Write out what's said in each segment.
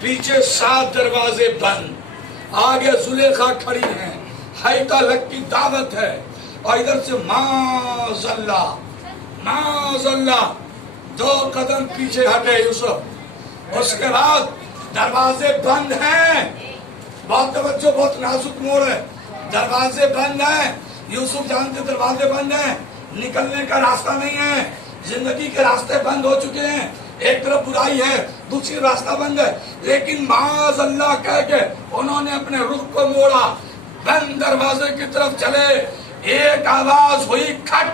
پیچھے 7 دروازے بند، آگے زلیخا کھڑی ہیں، حیطہ لگ کی دعوت ہے، اور ادھر سے معاذ اللہ 2 قدم پیچھے ہٹے یوسف۔ اس کے بعد دروازے بند ہیں، بہت توجہ، بہت نازک موڑ ہے، دروازے بند ہیں۔ یوسف جانتے دروازے بند ہیں، نکلنے کا راستہ نہیں ہے، زندگی کے راستے بند ہو چکے ہیں، ایک طرف برائی ہے، دوسری راستہ بند ہے، لیکن معاذ اللہ کہہ کے انہوں نے اپنے رخ کو موڑا، بند دروازے کی طرف چلے۔ ایک آواز ہوئی کھٹ،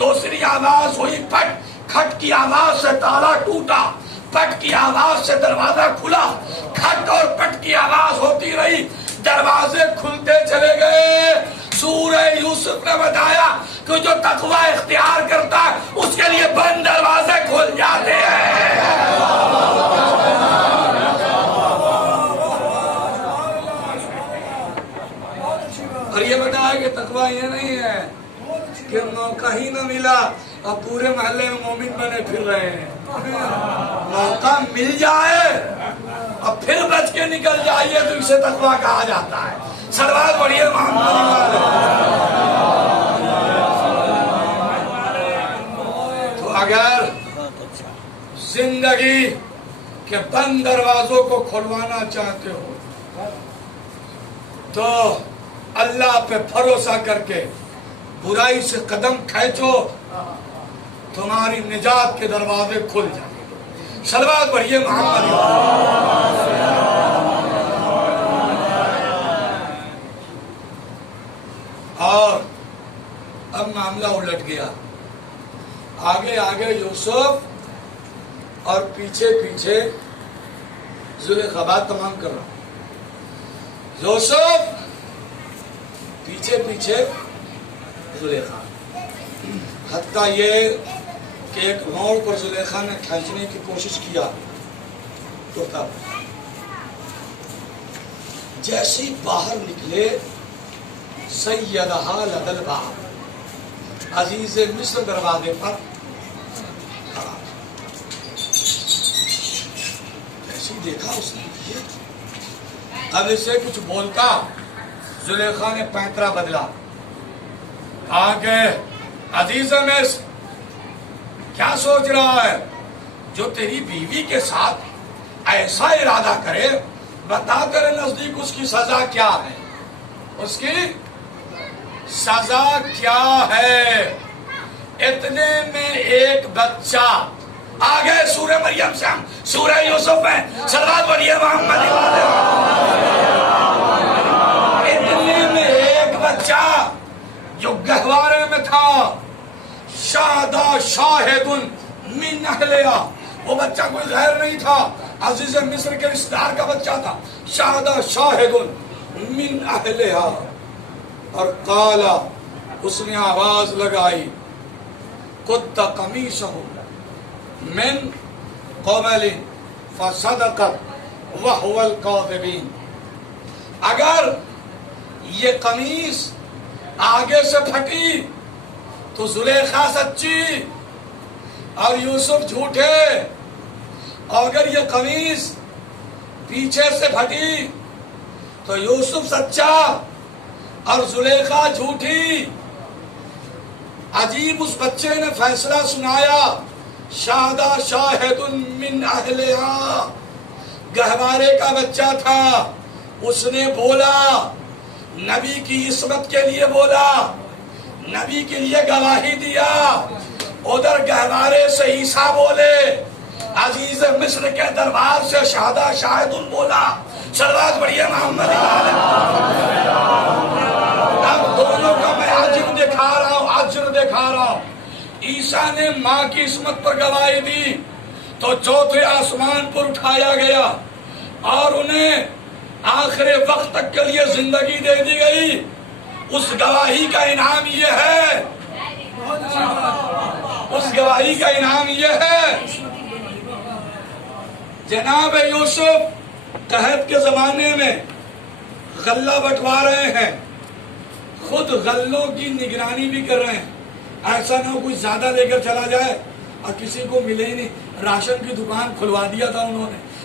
دوسری آواز ہوئی پھٹ، کھٹ کی آواز سے تالا ٹوٹا، پٹ کی آواز سے دروازہ کھلا، کھٹ اور پٹ کی آواز ہوتی رہی، دروازے کھلتے چلے گئے۔ سورہ یوسف نے بتایا کہ جو تقوی اختیار کرتا ہے اس کے لیے بند دروازے کھل جاتے ہیں۔ اور یہ بتایا کہ تقوی یہ نہیں ہے کہ موقع ہی نہ ملا اور پورے محلے میں مومن بنے پھر رہے ہیں، موقع مل جائے اور پھر بچ کے نکل جائیے تو اسے تقوی کہا جاتا ہے۔ سلوات پڑھیے محمد۔ تو اگر زندگی کے بند دروازوں کو کھلوانا چاہتے ہو تو اللہ پہ بھروسہ کر کے برائی سے قدم کھینچو، تمہاری نجات کے دروازے کھل جائیں گے۔ صلوات پڑھیے محمد۔ اور اب معاملہ الٹ گیا، آگے آگے یوسف اور پیچھے پیچھے زلیخا۔ بات تمام کر رہا ہوں، یوسف پیچھے پیچھے زلیخا، حتیٰ یہ کہ ایک موڑ پر زلیخا نے کھینچنے کی کوشش کیا تو تب جیسی باہر نکلے سیدہا لدى الباب، عزیز مصر دروازے پر کھڑا، جیسی دیکھا اس نے اب اسے کچھ بولتا، زلیخا نے پینترا بدلا، کہا کہ عزیز مصر کیا سوچ رہا ہے؟ جو تیری بیوی کے ساتھ ایسا ارادہ کرے بتا تیرے نزدیک اس کی سزا کیا ہے؟ اس کی سزا کیا ہے؟ اتنے میں ایک بچہ آگے، سورہ مریم سے ہم سورہ یوسف میں صلوات پڑھیے محمد۔ اتنے میں ایک بچہ جو گہوارے میں تھا، شاہدہ شاہد من اہلہا، وہ بچہ کوئی غیر نہیں تھا، عزیز مصر کے رشتہ دار کا بچہ تھا، شاہدہ شاہد من اہلہا، اور قالا، اس نے آواز لگائی، قد قمیصہ من قبل فصدقت وہو الکاذبین، اگر یہ قمیص آگے سے پھٹی تو زلیخا سچی اور یوسف جھوٹے، اور اگر یہ قمیص پیچھے سے پھٹی تو یوسف سچا اور زلیخا جھوٹی۔ عجیب، اس بچے نے فیصلہ سنایا، شاہدہ شاہد من اہلہا، گہوارے کا بچہ تھا، اس نے بولا، نبی کی عصمت کے لیے بولا، نبی کے لیے گواہی دیا۔ ادھر گہوارے سے عیسیٰ بولے، عزیز مصر کے دربار سے شاہدہ شاہد بولا۔ صلوات پڑھیے محمد۔ اب دونوں کا میں عجر دکھا رہا ہوں، عیسیٰ نے ماں کی عصمت پر گواہی دی تو چوتھے آسمان پر اٹھایا گیا اور انہیں آخر وقت تک کے لیے زندگی دے دی گئی۔ اس گواہی کا انعام یہ ہے، اس گواہی کا انعام یہ ہے۔ جناب یوسف قحط کے زمانے میں غلہ بٹوا رہے ہیں، خود غلوں کی نگرانی بھی کر رہے ہیں، ایسا نہ ہو کوئی زیادہ لے کر چلا جائے اور کسی کو ملے ہی نہیں۔ راشن کی دکان کھلوا دیا تھا انہوں نے،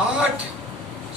8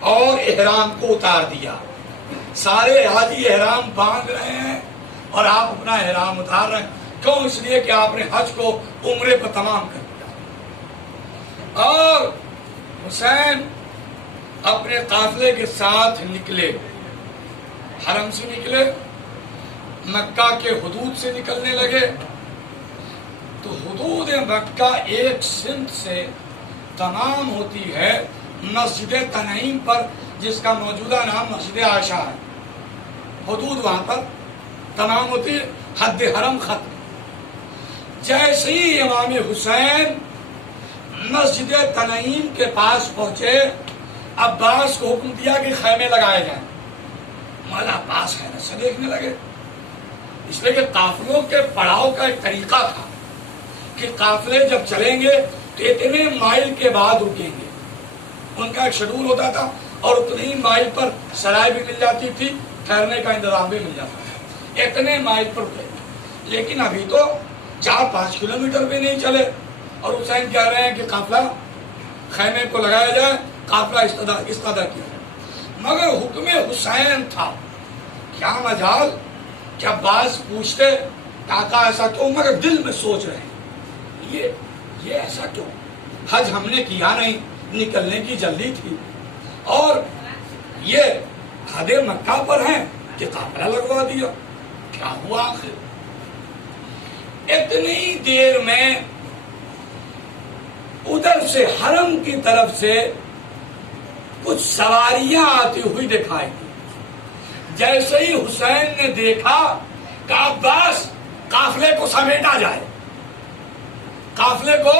اور احرام کو اتار دیا. سارے حاجی احرام باندھ رہے ہیں اور آپ اپنا احرام اتار رہے ہیں. کیوں؟ اس لیے کہ آپ نے حج کو عمرے پر تمام کر دیا. اور حسین اپنے قافلے کے ساتھ نکلے، حرم سے نکلے، مکہ کے حدود سے نکلنے لگے. تو حدود مکہ ایک سمت سے تمام ہوتی ہے مسجد تنعیم پر، جس کا موجودہ نام مسجد عائشہ ہے. حدود وہاں پر تمام ہوتی ہے، حد حرم ختم. جیسے ہی امام حسین مسجد تنعیم کے پاس پہنچے، عباس کو حکم دیا کہ خیمے لگائے جائیں. مولا عباس خیمے سے دیکھنے لگے، اس لیے کہ قافلوں کے پڑاؤ کا ایک طریقہ تھا کہ قافلے جب چلیں گے تو اتنے مائل کے بعد رکیں گے. ان کا ایک شیڈول ہوتا تھا اور اتنے ہی مائل پر سرائے بھی مل جاتی تھی، ٹھہرنے کا انتظام بھی مل جاتا تھا. اتنے مائل پر رکے. لیکن ابھی تو 4-5 کلومیٹر بھی نہیں چلے اور حسین کہہ رہے ہیں کہ قافلہ خیمے کو لگایا جائے، قافلہ استدا کیا. مگر حکم حسین تھا. کیا مجال کہ عباس پوچھتے آقا ایسا کیوں؟ مگر دل میں سوچ رہے ہیں یہ ایسا کیوں؟ حج ہم نے کیا نہیں، نکلنے کی جلدی تھی اور یہ حد مکہ پر ہیں کہ قافلہ لگوا دیا. کیا ہوا آخر؟ اتنی دیر میں ادھر سے حرم کی طرف سے کچھ سواریاں آتی ہوئی دکھائی دی. جیسے ہی حسین نے دیکھا کہ عباس قافلے کو سمیٹا جائے، قافلے کو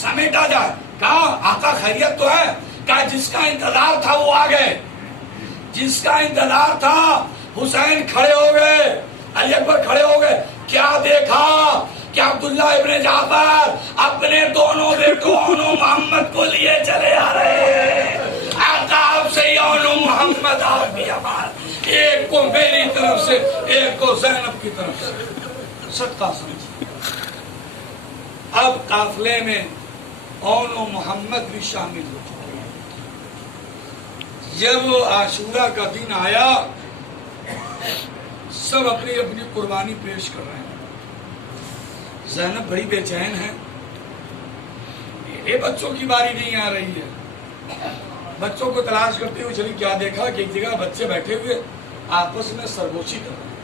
سمیٹا جائے. کہا آقا خیریت تو ہے؟ کہا جس کا انتظار تھا وہ آ گئے. جس کا انتظار تھا حسین کھڑے ہو گئے، علی اکبر کھڑے ہو گئے. کیا دیکھا کہ عبداللہ ابن جعفر اپنے دونوں بیٹوں اونو محمد کو لیے چلے آ رہے ہیں. آقا آپ سے اونو محمد، آپ بھی ہمارے، ایک کو میری طرف سے ایک کو زینب کی طرف سے. صدقہ سمجھے. اب قافلے میں اونو محمد بھی شامل ہو چکے ہیں. جب عاشورہ کا دن آیا، سب اپنی اپنی قربانی پیش کر رہے ہیں. زینب بڑی بے چین ہے، میرے بچوں کی باری نہیں آ رہی ہے. بچوں کو تلاش کرتے ہوئے چلی. کیا دیکھا کہ ایک جگہ بچے بیٹھے ہوئے آپس میں سرگوشی کر رہے ہیں.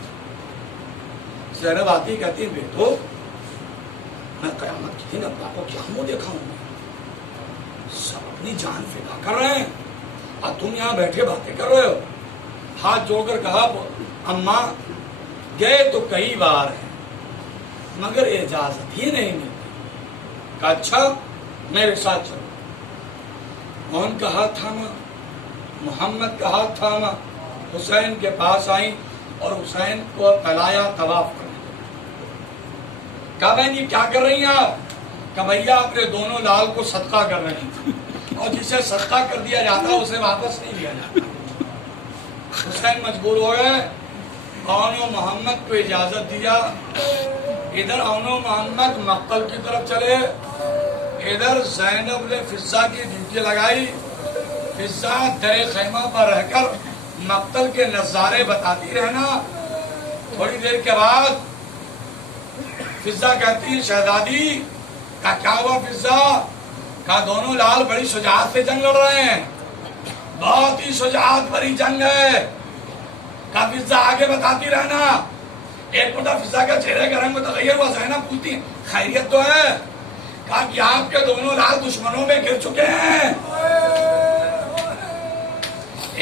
زینب آتی کہتی ہیں بیٹو میں قیامت کے دن ابا کو کیا منہ دیکھا ہوں. سب اپنی جان فدا کر رہے ہیں اور تم یہاں بیٹھے باتیں کر رہے ہو. ہاتھ جوڑ کر کہا اماں گئے تو کئی بار ہیں مگر اجازت ہی نہیں ملتی. کہا اچھا میرے ساتھ چلو. کون کا ہاتھ تھاما؟ محمد کا ہاتھ تھاما. حسین کے پاس آئیں اور حسین کو تلایا، طواف کرنے لگے. کہا بہن یہ کیا کر رہی ہیں آپ؟ کہ بھیا اپنے دونوں لال کو صدقہ کر رہی ہیں اور جسے صدقہ کر دیا جاتا اسے واپس نہیں لیا جاتا. حسین مجبور ہو گئے، اونو محمد کو اجازت دیا. ادھر اونو محمد مقتل کی طرف چلے، ادھر زینب نے فضہ کی ڈیوٹی لگائی. فضہ در خیمہ پر رہ کر مقتل کے نظارے بتاتی رہنا. تھوڑی دیر کے بعد فضہ کہتی ہے شہزادی کا کیا ہوا؟ فضہ کا دونوں لال بڑی شجاعت سے جنگ لڑ رہے ہیں، بہت ہی شجاعت بھری جنگ ہے. کا فضہ آگے بتاتی رہنا. ایک مرتبہ فضہ کا چہرے کا رنگ متغیر ہوا. زینب پوچھتی ہیں خیریت تو ہے؟ کہا کہ آپ کے دونوں لال دشمنوں میں گر چکے ہیں.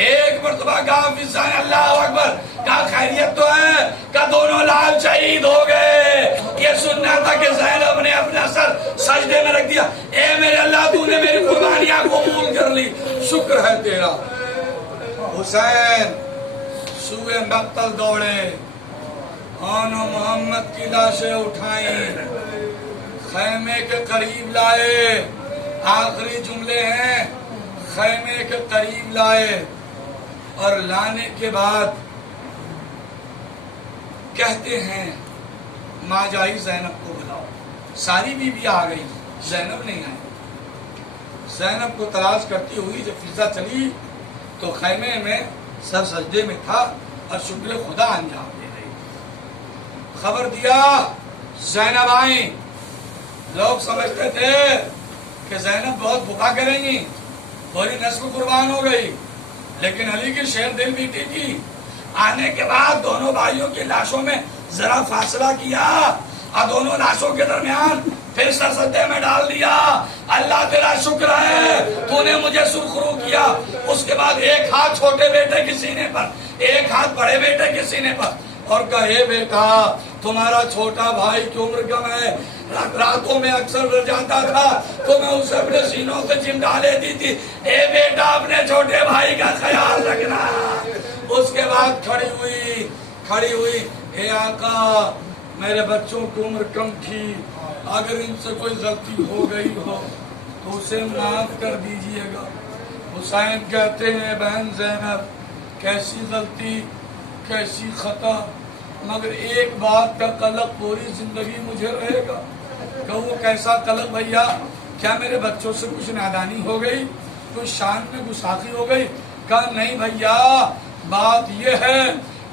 ایک مرتبہ کہا فضہ نے اللہ اکبر. کہا خیریت تو ہے؟ کہا دونوں لال شہید ہو گئے. یہ سننا تھا کہ زینب نے اپنا سر سجدے میں رکھ دیا. اے میرے اللہ تو نے میری قربانیاں قبول کر لی، شکر ہے تیرا. حسین سوئے مقتل دوڑے، اونو محمد کی لاشیں اٹھائیں، خیمے کے قریب لائے. آخری جملے ہیں، خیمے کے قریب لائے اور لانے کے بعد کہتے ہیں ماں جائی زینب کو بلاؤ. ساری بیوی آ گئی، زینب نہیں آئی. زینب کو تلاش کرتی ہوئی جب فضہ چلی تو خیمے میں سر سجدے میں تھا اور شکر خدا انجام دے رہی. خبر دیا زینب آئیں. لوگ سمجھتے تھے کہ زینب بہت بھوکا کریں گی, پوری نسل قربان ہو گئی, لیکن علی کی شیر دل بیٹی کی. آنے کے بعد دونوں بھائیوں کی لاشوں میں ذرا فاصلہ کیا اور دونوں لاشوں کے درمیان پھر سر سجدے میں ڈال دیا. اللہ تیرا شکر ہے تو نے مجھے سرخرو کیا. اس کے بعد ایک ہاتھ چھوٹے بیٹے کے سینے پر, ایک ہاتھ بڑے بیٹے کے سینے پر, اور کہے بیٹا تمہارا چھوٹا بھائی کی عمر کم ہے, راتوں میں اکثر گر جاتا تھا تو میں اسے اپنے سینوں سے چمٹا لیتی تھی. اے بیٹا اپنے چھوٹے بھائی کا خیال رکھنا. اس کے بعد کھڑی ہوئی اے آقا میرے بچوں کی عمر کم تھی, اگر ان سے کوئی غلطی ہو گئی ہو تو اسے معاف کر دیجئے گا. حسین کہتے ہیں بہن زینب کیسی غلطی کیسی خطا, مگر ایک بات کا قلق پوری زندگی مجھے رہے گا. کہ وہ کیسا قلق بھیا؟ کیا میرے بچوں سے کچھ نادانی ہو گئی, کوئی شان میں گستاخی ہو گئی؟ کہا نہیں بھیا, بات یہ ہے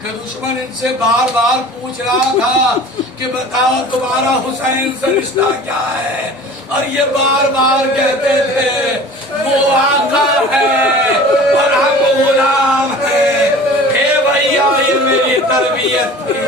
کہ دشمن ان سے بار بار پوچھ رہا تھا کہ بتاؤ تمہارا حسین سے رشتہ کیا ہے, اور یہ بار بار کہتے تھے وہ آقا ہے اور ہم غلام ہیں. اے بھیا یہ میری تربیت تھی.